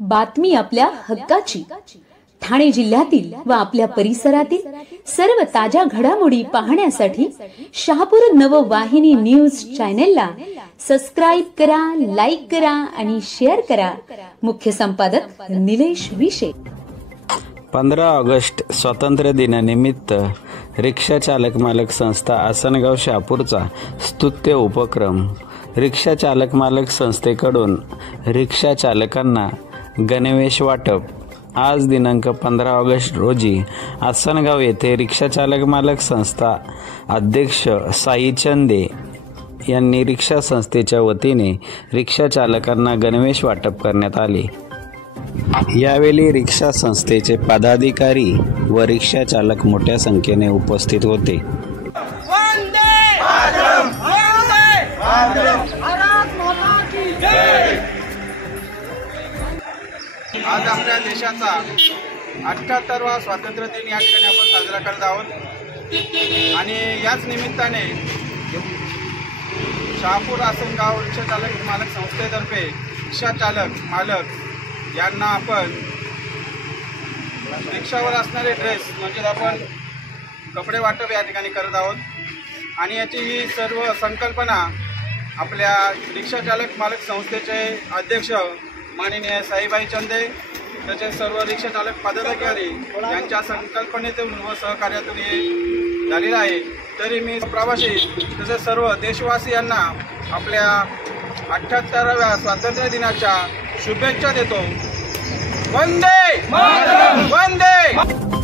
बातमी आपल्या हक्काची। ठाणे जिल्ह्यातील व आपल्या परिसरातील सर्व ताज्या घडामोडी पाहण्यासाठी शहापूर नववाहिनी न्यूज चॅनेलला सबस्क्राइब करा, लाईक करा आणि शेअर करा। मुख्य संपादक निलेश विशे। 15 ऑगस्ट स्वातंत्र्य दिनानिमित्त रिक्षा चालक मालक संस्था आसनगाव शहापूरचा स्तुत्य उपक्रम। रिक्षा चालक मालक संस्थेकडून रिक्षा चालकांना गणवेश वाटप। आज दिनांक 15 ऑगस्ट रोजी आसनगाव येथे रिक्षा चालक मालक संस्था अध्यक्ष साई चंदे यांनी रिक्षा संस्थेच्या वतीने रिक्षा चालकांना गणवेश वाटप करण्यात आले। यावेळी रिक्षा संस्थेचे पदाधिकारी व रिक्षा चालक मोठ्या संख्येने उपस्थित होते। आज आपल्या देशाचा 78वा स्वातंत्र्य दिन या ठिकाणी आपण साजरा करत आहोत आणि याच निमित्ताने शहापूर आसनगाव रिक्षा चालक मालक संस्थेतर्फे रिक्षा चालक मालक यांना आपण रिक्षावर असणारे ड्रेस म्हणजे आपण कपडे वाटप या ठिकाणी करत आहोत आणि याची ही सर्व संकल्पना आपल्या रिक्षा चालक मालक संस्थेचे अध्यक्ष माननीय साईबाई चंदे तसेच सर्व रिक्षा चालक पदाधिकारी यांच्या संकल्पनेतून व सहकार्यातून हे झालेलं आहे। तरी मी प्रवासी तसेच सर्व देशवासियांना आपल्या 78व्या स्वातंत्र्य दिनाच्या शुभेच्छा देतो। वंदे मातरम, वंदे।